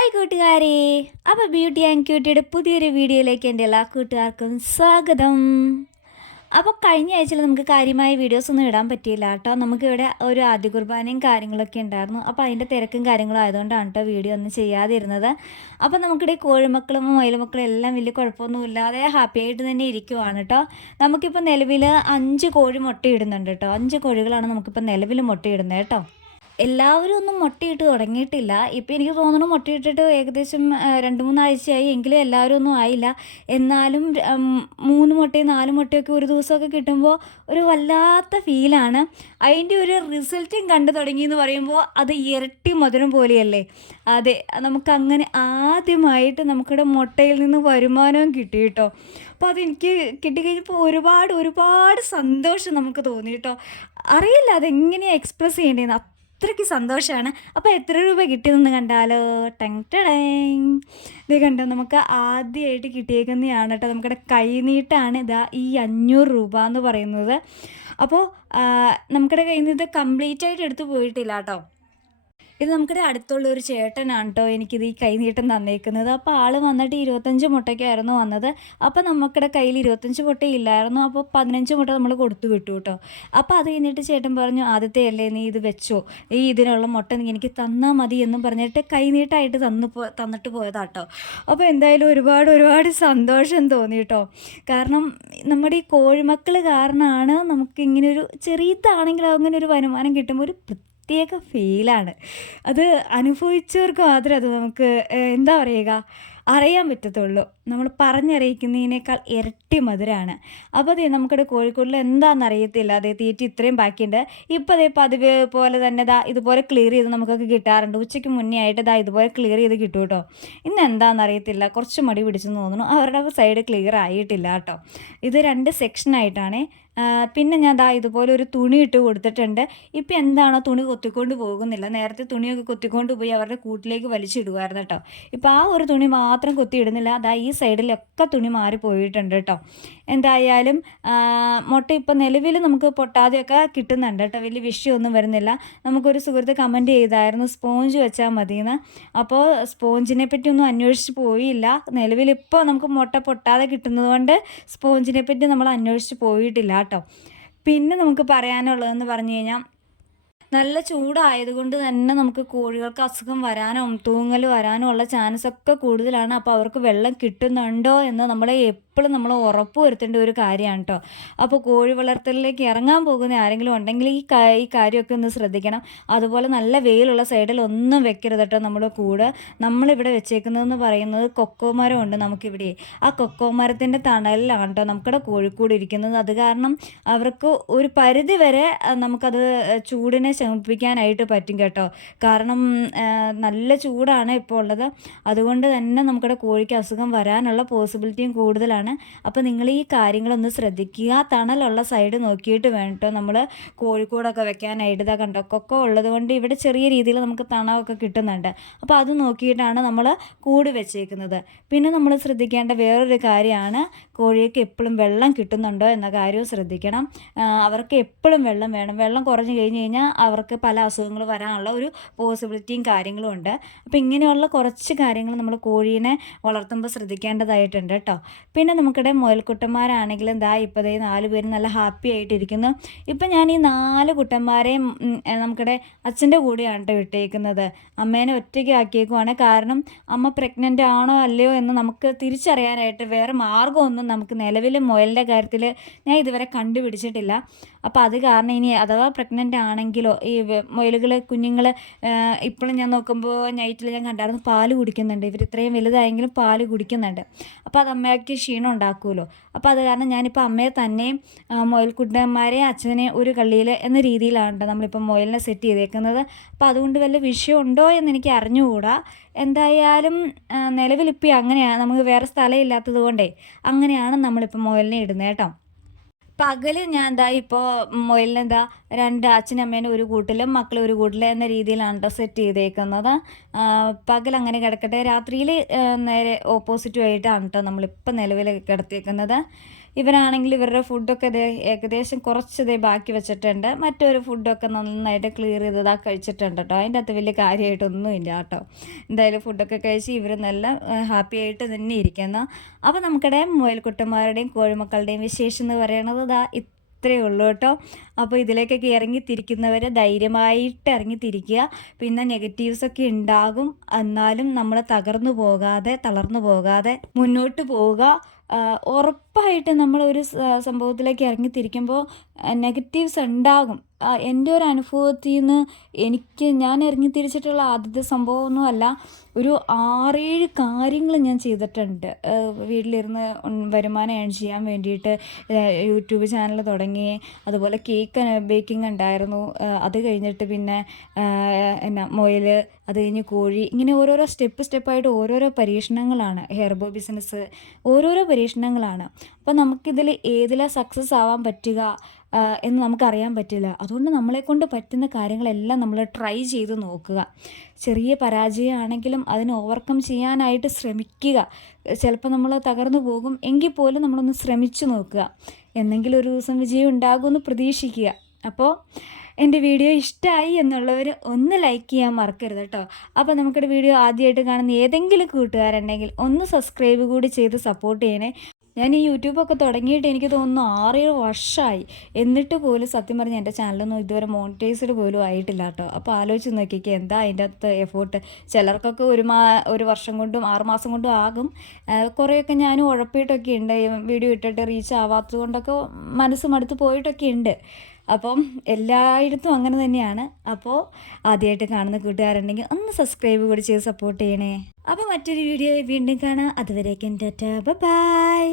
Hi കൂട്ടുകാരെ. അപ്പോൾ beauty and ക്യൂട്ടിയുടെ പുതിയൊരു വീഡിയോയിലേക്ക് എൻ്റെ എല്ലാ കൂട്ടുകാർക്കും സ്വാഗതം. അപ്പോൾ കഴിഞ്ഞ ആഴ്ചയിൽ നമുക്ക് കാര്യമായ വീഡിയോസൊന്നും ഇടാൻ പറ്റിയില്ല കേട്ടോ. നമുക്കിവിടെ ഒരു ആദ്യ കുർബാനയും കാര്യങ്ങളൊക്കെ ഉണ്ടായിരുന്നു. അപ്പോൾ അതിൻ്റെ തിരക്കും കാര്യങ്ങളും ആയതുകൊണ്ടാണ് കേട്ടോ വീഡിയോ ഒന്നും ചെയ്യാതിരുന്നത്. അപ്പോൾ നമുക്കിവിടെ കോഴിമക്കളും മയിലുമക്കളും എല്ലാം വലിയ കുഴപ്പമൊന്നുമില്ലാതെ ഹാപ്പി ആയിട്ട് തന്നെ ഇരിക്കുവാണ് കേട്ടോ. നമുക്കിപ്പോൾ നിലവിൽ 5 കോഴി മുട്ടയിടുന്നുണ്ട് കേട്ടോ. 5 കോഴികളാണ് നമുക്കിപ്പോൾ നിലവിൽ മുട്ടയിടുന്നത് കേട്ടോ. എല്ലാവരും ഒന്നും മുട്ടയിട്ട് തുടങ്ങിയിട്ടില്ല. ഇപ്പോൾ എനിക്ക് തോന്നുന്നു മുട്ടയിട്ടിട്ട് ഏകദേശം 2-3 ആഴ്ചയായി. എങ്കിലും എല്ലാവരും ഒന്നും ആയില്ല. എന്നാലും 3 മുട്ടയും 4 മുട്ടയൊക്കെ ഒരു ദിവസമൊക്കെ കിട്ടുമ്പോൾ ഒരു വല്ലാത്ത ഫീലാണ്. അതിൻ്റെ ഒരു റിസൾട്ടും കണ്ടു തുടങ്ങിയെന്ന് പറയുമ്പോൾ അത് ഇരട്ടി മധുരം പോലെയല്ലേ. അതെ, നമുക്കങ്ങനെ ആദ്യമായിട്ട് നമുക്കിവിടെ മുട്ടയിൽ നിന്ന് വരുമാനവും കിട്ടി കേട്ടോ. അപ്പോൾ അതെനിക്ക് കിട്ടിക്കഴിഞ്ഞപ്പോൾ ഒരുപാട് സന്തോഷം നമുക്ക് തോന്നി കേട്ടോ. അറിയില്ല അതെങ്ങനെയാണ് എക്സ്പ്രസ് ചെയ്യേണ്ടതെന്ന്, അത്രയ്ക്ക് സന്തോഷമാണ്. അപ്പോൾ എത്ര രൂപ കിട്ടിയതെന്ന് കണ്ടാലോ? ടങ് ടടങ്. ഇത് കണ്ടോ, നമുക്ക് ആദ്യമായിട്ട് കിട്ടിയേക്കുന്നതാണ് കേട്ടോ. നമുക്കിവിടെ കൈനീട്ടാണ് ഇതാ ഈ 500 രൂപ എന്ന് പറയുന്നത്. അപ്പോൾ നമുക്കിവിടെ കയ്യിൽ നിന്ന് ഇത് കംപ്ലീറ്റ് ആയിട്ട് എടുത്തു പോയിട്ടില്ല കേട്ടോ. ഇത് നമുക്കിവിടെ അടുത്തുള്ള ഒരു ചേട്ടനാണ് കേട്ടോ എനിക്കിത് ഈ കൈനീട്ടം തന്നേക്കുന്നത്. അപ്പോൾ ആൾ വന്നിട്ട് 25 മുട്ടയ്ക്കായിരുന്നു വന്നത്. അപ്പോൾ നമുക്കിവിടെ കയ്യിൽ 25 മുട്ടയില്ലായിരുന്നു. അപ്പോൾ 15 മുട്ട നമ്മൾ കൊടുത്തു വിട്ടു കേട്ടോ. അപ്പോൾ അത് കഴിഞ്ഞിട്ട് ചേട്ടൻ പറഞ്ഞു, ആദ്യത്തെ അല്ലേ നീ ഇത് വെച്ചോ, ഇതിനുള്ള മുട്ട നീ എനിക്ക് തന്നാൽ മതി എന്നും പറഞ്ഞിട്ട് കൈനീട്ടായിട്ട് തന്നിട്ട് പോയതാട്ടോ. അപ്പോൾ എന്തായാലും ഒരുപാട് സന്തോഷം തോന്നി കേട്ടോ. കാരണം നമ്മുടെ ഈ കോഴിമക്കൾ കാരണമാണ് നമുക്കിങ്ങനെ ഒരു ചെറിയതാണെങ്കിലും അങ്ങനെ ഒരു വരുമാനം കിട്ടുമ്പോൾ ഒരു പ്രത്യേക ഫീലാണ്. അത് അനുഭവിച്ചവർക്ക് മാത്രമേ അത് നമുക്ക് എന്താ പറയുക അറിയാൻ പറ്റത്തുള്ളൂ. നമ്മൾ പറഞ്ഞറിയിക്കുന്നതിനേക്കാൾ ഇരട്ടി മധുരമാണ്. അപ്പോൾ അതേ നമുക്കിവിടെ കോഴിക്കോടിൽ എന്താണെന്നറിയത്തില്ല, അതേ തീറ്റി ഇത്രയും ബാക്കിയുണ്ട്. ഇപ്പോൾ അതേ പതിവ് പോലെ തന്നെ ഇതുപോലെ ക്ലിയർ ചെയ്ത് നമുക്കൊക്കെ കിട്ടാറുണ്ട്. ഉച്ചയ്ക്ക് മുന്നേ ആയിട്ട് ഇതുപോലെ ക്ലിയർ ചെയ്ത് കിട്ടും കേട്ടോ. ഇന്ന് എന്താണെന്നറിയത്തില്ല, കുറച്ച് മടി പിടിച്ചെന്ന് തോന്നുന്നു. അവരുടെ സൈഡ് ക്ലിയർ ആയിട്ടില്ല കേട്ടോ. ഇത് 2 സെക്ഷനായിട്ടാണ്. പിന്നെ ഞാൻ ഇതുപോലെ ഒരു തുണി ഇട്ട് കൊടുത്തിട്ടുണ്ട്. ഇപ്പം എന്താണോ തുണി കൊത്തിക്കൊണ്ട് പോകുന്നില്ല. നേരത്തെ തുണിയൊക്കെ കൊത്തിക്കൊണ്ട് പോയി അവരുടെ കൂട്ടിലേക്ക് വലിച്ചിടുമായിരുന്നു കേട്ടോ. ഇപ്പോൾ ആ ഒരു തുണി മാത്രം കൊത്തിയിടുന്നില്ല. ഈ സൈഡിലൊക്കെ തുണി മാറിപ്പോയിട്ടുണ്ട് കേട്ടോ. എന്തായാലും മുട്ട ഇപ്പം നിലവിൽ നമുക്ക് പൊട്ടാതെയൊക്കെ കിട്ടുന്നുണ്ട് കേട്ടോ. വലിയ വിഷയമൊന്നും വരുന്നില്ല. നമുക്കൊരു സുഹൃത്ത് കമൻറ്റ് ചെയ്തായിരുന്നു സ്പോഞ്ച് വെച്ചാൽ മതിയെന്ന്. അപ്പോൾ സ്പോഞ്ചിനെ പറ്റിയൊന്നും അന്വേഷിച്ച് പോയില്ല. നിലവിലിപ്പോൾ നമുക്ക് മുട്ട പൊട്ടാതെ കിട്ടുന്നത് കൊണ്ട് സ്പോഞ്ചിനെ പറ്റി നമ്മൾ അന്വേഷിച്ച് പോയിട്ടില്ല കേട്ടോ. പിന്നെ നമുക്ക് പറയാനുള്ളതെന്ന് പറഞ്ഞു കഴിഞ്ഞാൽ നല്ല ചൂടായതുകൊണ്ട് തന്നെ നമുക്ക് കോഴികൾക്ക് അസുഖം വരാനും തൂങ്ങൽ വരാനും ഉള്ള ചാൻസൊക്കെ കൂടുതലാണ്. അപ്പോൾ അവർക്ക് വെള്ളം കിട്ടുന്നുണ്ടോ എന്ന് നമ്മൾ ഉറപ്പ് വരുത്തേണ്ട ഒരു കാര്യമാണ് കേട്ടോ. അപ്പോൾ കോഴി വളർത്തലിലേക്ക് ഇറങ്ങാൻ പോകുന്ന ആരെങ്കിലും ഉണ്ടെങ്കിൽ ഈ കാര്യമൊക്കെ ഒന്ന് ശ്രദ്ധിക്കണം. അതുപോലെ നല്ല വെയിലുള്ള സൈഡിൽ ഒന്നും വെക്കരുത് കേട്ടോ. നമ്മളിവിടെ വെച്ചേക്കുന്നതെന്ന് പറയുന്നത് കൊക്കോ മരമുണ്ട് നമുക്കിവിടെ. ആ കൊക്കോ മരത്തിൻ്റെ തണലിലാണ് കേട്ടോ നമുക്കിവിടെ കോഴിക്കൂട് ഇരിക്കുന്നത്. അത് കാരണം അവർക്ക് ഒരു പരിധി വരെ നമുക്കത് ചൂടിനെ ശമിപ്പിക്കാനായിട്ട് പറ്റും കേട്ടോ. കാരണം നല്ല ചൂടാണ് ഇപ്പോൾ ഉള്ളത്. അതുകൊണ്ട് തന്നെ നമുക്കിവിടെ കോഴിക്ക് അസുഖം വരാനുള്ള പോസിബിലിറ്റിയും കൂടുതലാണ്. അപ്പോൾ നിങ്ങൾ ഈ കാര്യങ്ങളൊന്ന് ശ്രദ്ധിക്കുക. തണലുള്ള സൈഡ് നോക്കിയിട്ട് വേണം കേട്ടോ നമ്മൾ കോഴിക്കൂടൊക്കെ വെക്കാനായിട്ട്. കണ്ടോ, കൊക്കോ ഉള്ളത് കൊണ്ട് ഇവിടെ ചെറിയ രീതിയിൽ നമുക്ക് തണവൊക്കെ കിട്ടുന്നുണ്ട്. അപ്പോൾ അത് നോക്കിയിട്ടാണ് നമ്മൾ കൂട് വെച്ചേക്കുന്നത്. പിന്നെ നമ്മൾ ശ്രദ്ധിക്കേണ്ട വേറൊരു കാര്യമാണ് കോഴിക്ക് എപ്പോഴും വെള്ളം കിട്ടുന്നുണ്ടോ എന്ന കാര്യവും ശ്രദ്ധിക്കണം. അവർക്ക് എപ്പോഴും വെള്ളം വേണം. വെള്ളം കുറഞ്ഞു കഴിഞ്ഞ് കഴിഞ്ഞാൽ അവർക്ക് പല അസുഖങ്ങൾ വരാനുള്ള ഒരു പോസിബിലിറ്റിയും കാര്യങ്ങളും ഉണ്ട്. അപ്പോൾ ഇങ്ങനെയുള്ള കുറച്ച് കാര്യങ്ങൾ നമ്മൾ കോഴീനെ വളർത്തുമ്പോൾ ശ്രദ്ധിക്കേണ്ടതായിട്ടുണ്ട് കേട്ടോ. പിന്നെ നമുക്കിടെ മുയൽക്കുട്ടന്മാരാണെങ്കിലും ഇപ്പോൾ 4 പേര് നല്ല ഹാപ്പി ആയിട്ടിരിക്കുന്നു. ഇപ്പം ഞാൻ ഈ 4 കുട്ടന്മാരെയും നമുക്കിടെ അച്ഛൻ്റെ കൂടെയാണ് കേട്ടോ ഇട്ടേക്കുന്നത്. അമ്മേനെ ഒറ്റയ്ക്ക് ആക്കിയേക്കുവാണ്. കാരണം അമ്മ പ്രഗ്നൻ്റ് ആണോ അല്ലയോ എന്ന് നമുക്ക് തിരിച്ചറിയാനായിട്ട് വേറെ മാർഗ്ഗമൊന്നും നമുക്ക് നിലവിൽ മുയലിൻ്റെ കാര്യത്തിൽ ഞാൻ ഇതുവരെ കണ്ടുപിടിച്ചിട്ടില്ല. അപ്പോൾ അത് കാരണം ഇനി അഥവാ പ്രഗ്നൻ്റ് ആണെങ്കിലോ ഈ മുയലുകൾ കുഞ്ഞുങ്ങൾ ഇപ്പോഴും ഞാൻ നോക്കുമ്പോൾ നൈറ്റിൽ ഞാൻ കണ്ടായിരുന്നു പാല് കുടിക്കുന്നുണ്ട്. ഇവർ ഇത്രയും വലുതായെങ്കിലും പാല് കുടിക്കുന്നുണ്ട്. അപ്പോൾ അത് അമ്മയ്ക്ക് ക്ഷീണം ഉണ്ടാക്കുമല്ലോ. അപ്പോൾ അത് കാരണം ഞാനിപ്പോൾ അമ്മയെ തന്നെയും മുയൽക്കുട്ടന്മാരെയും അച്ഛനെ ഒരു കള്ളിയിൽ എന്ന രീതിയിലാണ് കേട്ടോ നമ്മളിപ്പോൾ മുയലിനെ സെറ്റ് ചെയ്തേക്കുന്നത്. അപ്പോൾ അതുകൊണ്ട് വല്ല വിഷയമുണ്ടോ എന്ന് എനിക്ക് അറിഞ്ഞുകൂടാ. എന്തായാലും നിലവിലിപ്പോൾ അങ്ങനെയാണ്. നമുക്ക് വേറെ സ്ഥലം ഇല്ലാത്തത് കൊണ്ടേ അങ്ങനെയാണ് നമ്മളിപ്പോൾ മുയലിനെ ഇടുന്നത് കേട്ടോ. പകൽ ഞാൻ ഇപ്പോൾ മുയലിന് 2 അച്ഛനും അമ്മേനും ഒരു കൂട്ടിലും മക്കളും ഒരു കൂട്ടിലും എന്ന രീതിയിലാണ് കേട്ടോ സെറ്റ് ചെയ്തേക്കുന്നത്. പകൽ അങ്ങനെ കിടക്കട്ടെ. രാത്രിയിൽ നേരെ ഓപ്പോസിറ്റുമായിട്ടാണ് കേട്ടോ നമ്മളിപ്പോൾ നിലവിൽ കിടത്തിയേക്കുന്നത്. ഇവരാണെങ്കിൽ ഇവരുടെ ഫുഡൊക്കെ ഏകദേശം കുറച്ച് ബാക്കി വെച്ചിട്ടുണ്ട്. മറ്റൊരു ഫുഡൊക്കെ നന്നായിട്ട് ക്ലിയർ ചെയ്തതാ കഴിച്ചിട്ടുണ്ട് കേട്ടോ. അതിൻ്റെ അകത്ത് വലിയ കാര്യമായിട്ടൊന്നുമില്ല കേട്ടോ. എന്തായാലും ഫുഡൊക്കെ കഴിച്ച് ഇവർ നല്ല ഹാപ്പി ആയിട്ട് തന്നെ ഇരിക്കുന്നു. അപ്പോൾ നമുക്കിടെ മുയൽക്കുട്ടന്മാരുടെയും കോഴിമക്കളുടെയും വിശേഷം എന്ന് പറയണത് ഇത്രയേ ഉള്ളൂ കേട്ടോ. അപ്പോൾ ഇതിലേക്കൊക്കെ ഇറങ്ങിത്തിരിക്കുന്നവർ ധൈര്യമായിട്ട് ഇറങ്ങിത്തിരിക്കുക. പിന്നെ നെഗറ്റീവ്സൊക്കെ ഉണ്ടാകും, എന്നാലും നമ്മൾ തളർന്നു പോകാതെ മുന്നോട്ട് പോവുക. ഉറപ്പായിട്ട് നമ്മളൊരു സംഭവത്തിലേക്ക് ഇറങ്ങിത്തിരിക്കുമ്പോൾ നെഗറ്റീവ്സ് ഉണ്ടാകും. എൻ്റെ ഒരു അനുഭവത്തിൽ നിന്ന് ഞാൻ ഇറങ്ങിത്തിരിച്ചിട്ടുള്ള ആദ്യത്തെ സംഭവമൊന്നുമല്ല, ഒരു 6-7 കാര്യങ്ങൾ ഞാൻ ചെയ്തിട്ടുണ്ട്. വീട്ടിലിരുന്ന് വരുമാനം ഏൺ ചെയ്യാൻ വേണ്ടിയിട്ട് യൂട്യൂബ് ചാനൽ തുടങ്ങി. അതുപോലെ കേക്ക് ബേക്കിംഗ് ഉണ്ടായിരുന്നു. അത് കഴിഞ്ഞിട്ട് പിന്നെ മുയൽ, അത് കഴിഞ്ഞ് കോഴി, ഇങ്ങനെ ഓരോരോ സ്റ്റെപ്പായിട്ട് ഓരോരോ പരീക്ഷണങ്ങളാണ്. ഹെയർബോ ബിസിനസ്, ഓരോരോ പരീക്ഷണങ്ങളാണ്. അപ്പോൾ നമുക്കിതിൽ ഏതിലാണ് സക്സസ് ആവാൻ പറ്റുക എന്ന് നമുക്കറിയാൻ പറ്റില്ല. അതുകൊണ്ട് നമ്മളെക്കൊണ്ട് പറ്റുന്ന കാര്യങ്ങളെല്ലാം നമ്മൾ ട്രൈ ചെയ്ത് നോക്കുക. ചെറിയ പരാജയമാണെങ്കിലും അതിനെ ഓവർകം ചെയ്യാനായിട്ട് ശ്രമിക്കുക. ചിലപ്പോൾ നമ്മൾ തകർന്നു പോകും, എങ്കിൽ പോലും നമ്മളൊന്ന് ശ്രമിച്ചു നോക്കുക. എന്നെങ്കിലും ഒരു ദിവസം വിജയം ഉണ്ടാകുമെന്ന് പ്രതീക്ഷിക്കുക. അപ്പോൾ എൻ്റെ വീഡിയോ ഇഷ്ടമായി എന്നുള്ളവർ ഒന്ന് ലൈക്ക് ചെയ്യാൻ മറക്കരുത് കേട്ടോ. അപ്പോൾ നമുക്കിടെ വീഡിയോ ആദ്യമായിട്ട് കാണുന്ന ഏതെങ്കിലും കൂട്ടുകാരുണ്ടെങ്കിൽ ഒന്ന് സബ്സ്ക്രൈബ് കൂടി ചെയ്ത് സപ്പോർട്ട് ചെയ്യണേ. ഞാൻ ഈ യൂട്യൂബൊക്കെ തുടങ്ങിയിട്ട് എനിക്ക് തോന്നുന്നു 6-7 വർഷമായി. എന്നിട്ട് പോലും സത്യം പറഞ്ഞാൽ എൻ്റെ ചാനലൊന്നും ഇതുവരെ മോണിറ്റൈസ്ഡ് പോലും ആയിട്ടില്ല കേട്ടോ. അപ്പോൾ ആലോചിച്ച് നോക്കിക്കുക എന്താ അതിൻ്റെ അകത്ത് എഫോർട്ട്. ചിലർക്കൊക്കെ ഒരു വർഷം കൊണ്ടും 6 മാസം കൊണ്ടും ആകും. കുറേയൊക്കെ ഞാനും ഉഴപ്പിയിട്ടൊക്കെ ഉണ്ട്. വീഡിയോ ഇട്ടിട്ട് റീച്ച് ആവാത്തത് കൊണ്ടൊക്കെ മനസ്സ് മടുത്ത് പോയിട്ടൊക്കെ ഉണ്ട്. അപ്പം എല്ലായിടത്തും അങ്ങനെ തന്നെയാണ്. അപ്പോൾ ആദ്യമായിട്ട് കാണുന്ന കൂട്ടുകാരുണ്ടെങ്കിൽ ഒന്ന് സബ്സ്ക്രൈബ് കൂടി ചെയ്ത് സപ്പോർട്ട് ചെയ്യണേ. അപ്പോൾ മറ്റൊരു വീഡിയോ വീണ്ടും കാണാം. അതുവരേക്കും ടാറ്റാ, ബൈ.